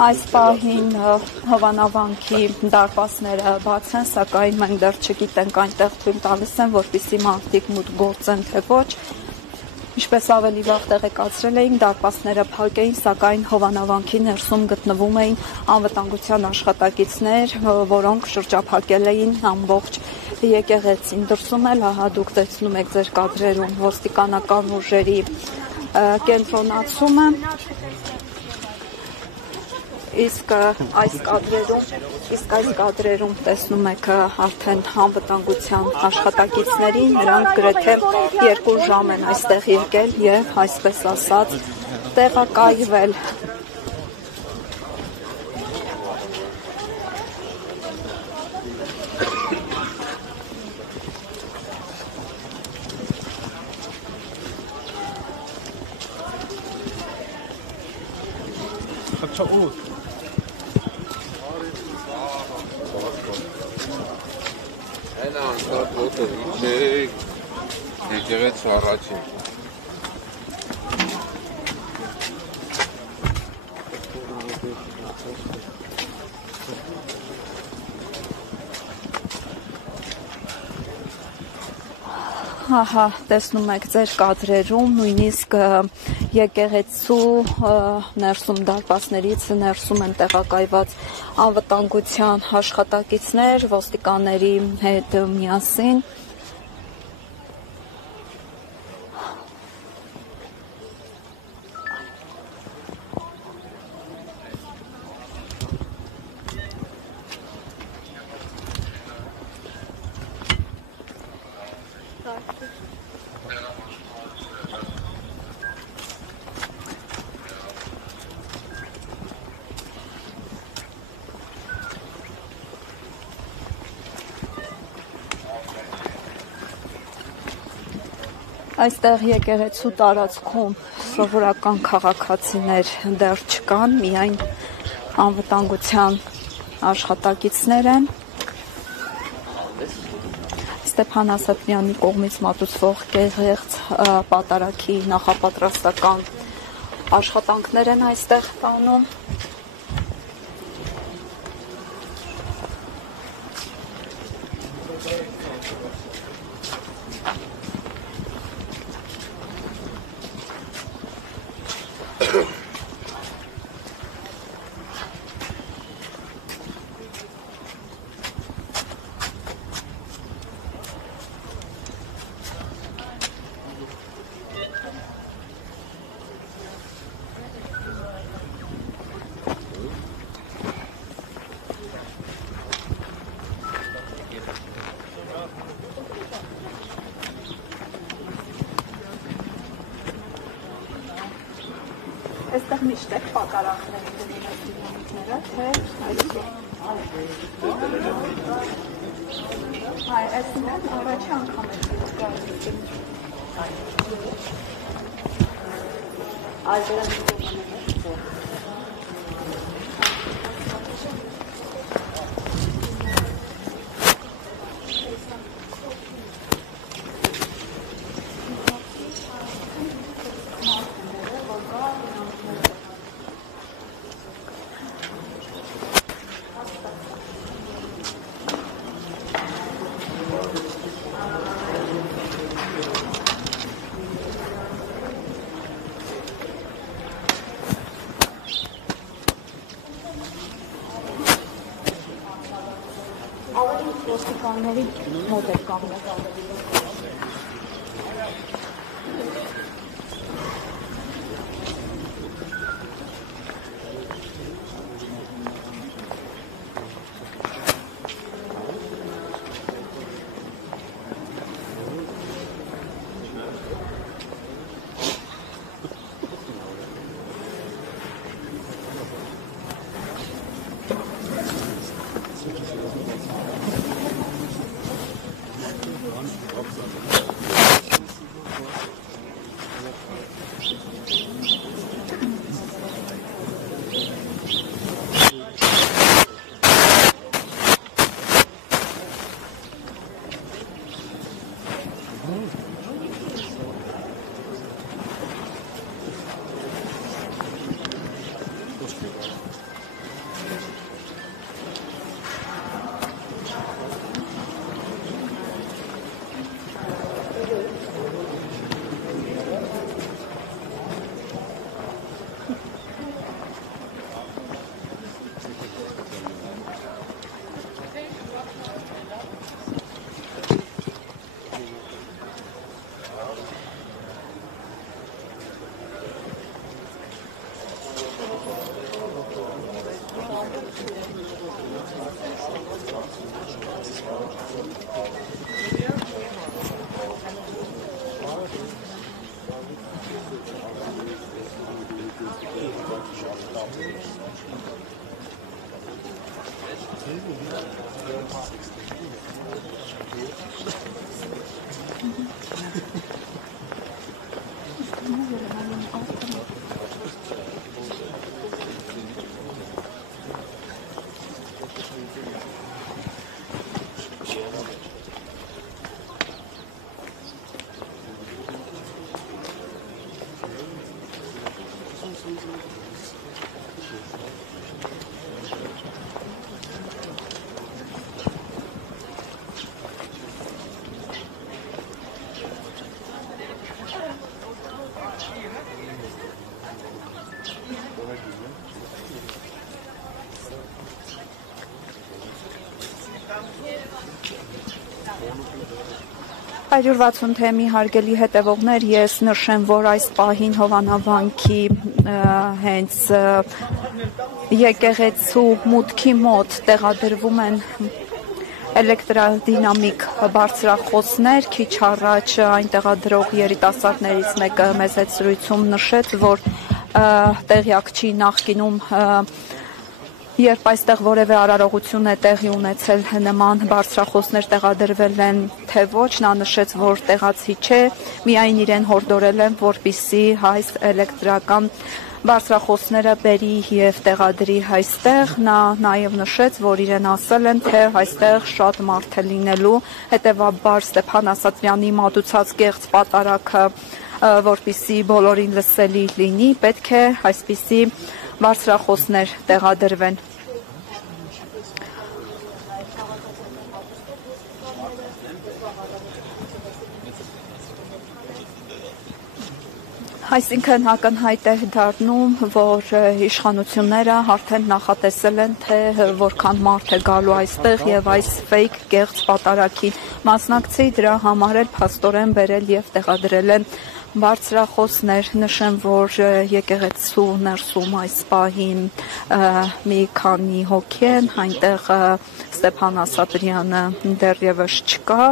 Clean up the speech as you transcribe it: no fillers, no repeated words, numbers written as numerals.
Այս պահին հովանավանքի դարպասները բաց են, սակայն մենք դեռ չգիտենք այնտեղ թույլ տալիս են, որպեսզի մարդիկ մուտք գործեն թե ոչ։ Ինչպես ավելի վաղ տեղեկացրել էին, դարպասները փակ էին, սակայն հովանավանքի ներսում գտնվում էին անվտանգության աշխատակիցներ, որոնք շրջափակել էին ամբողջ եկեղեցին։ Դրսում էլ դուք տեսնում եք ձեր կադրերում ոստիկանական ուժերի կենտրոնացումը։ Իսկ այս կադրերում տեսնում եք արդեն անվտանգության աշխատակիցներին, նրանք գրեթե 2 ժամ են այստեղ եկել եւ այսպես ասած տեղակայվել։ Եկեղեցի առաջին։ Ահա, տեսնում եք ձեր կադրերում, նույնիսկ եկեղեցու ներսում դարպասներից ներսում են տեղակայված անվտանգության աշխատակիցներ, ոստիկանների հետ միասին։ Այստեղ եկեղեցու տարածքում սովորական քաղաքացիներ դեռ չկան, միայն անվտանգության աշխատակիցներ են։ Ստեփան Ասատրյանի կողմից մատուցվող կեղծ պատարագի նախապատրաստական աշխատանքներ են այստեղ տանում։ Այստեղ միշտ եք պատարագներ դիմումները, թե այսինքն առաջի անգամ եք գալիս։ ոստիկանների մոտ եք կանգնած։ 160 թեմի հարգելի հետևողներ, ես նշեմ, որ այս պահին Հովանավանքի հենց եկեղեցու մուտքի մոտ տեղադրվում են էլեկտրադինամիկ բարձրախոսներ, քիչ առաջ այն տեղադրող երիտասարդներից մեկը մեզ հետ զրույցում նշեց, որ տեղյակ չի նախկինում երբ այստեղ որևէ արարողություն է տեղի ունեցել նման բարձրախոսներ տեղադրվել են, թե ոչ, նա նշեց, որ տեղացի չէ, միայն իրեն հորդորել են, որպեսզի այս էլեկտրական բարձրախոսները բերի և տեղադրի այստեղ, նա նաև նշեց, որ իրեն ասել են, թե այստեղ շատ մարդ է լինելու, հետևաբար Ստեփան Ասատրյանի մատուցած կեղծ պատարագը, որպեսզի բոլորին լսելի լինի, պետք է այսպիսի բարձրախոսներ տեղադրվեն։ Այսինքն ակնհայտ է դառնում, որ իշխանությունները արդեն նախատեսել են, թե որքան մարդ է գալու այստեղ եւ այս ֆեյք կեղծ պատարագի մասնակցի, դրա համար էլ փաստորեն բերել եւ տեղադրել են բարձրախոսներ, նշեմ, որ եկեղեցու ներսում այս պահին մի քանի հոգի են, այնտեղ Ստեփան Ասատրյանը դեռևս չկա,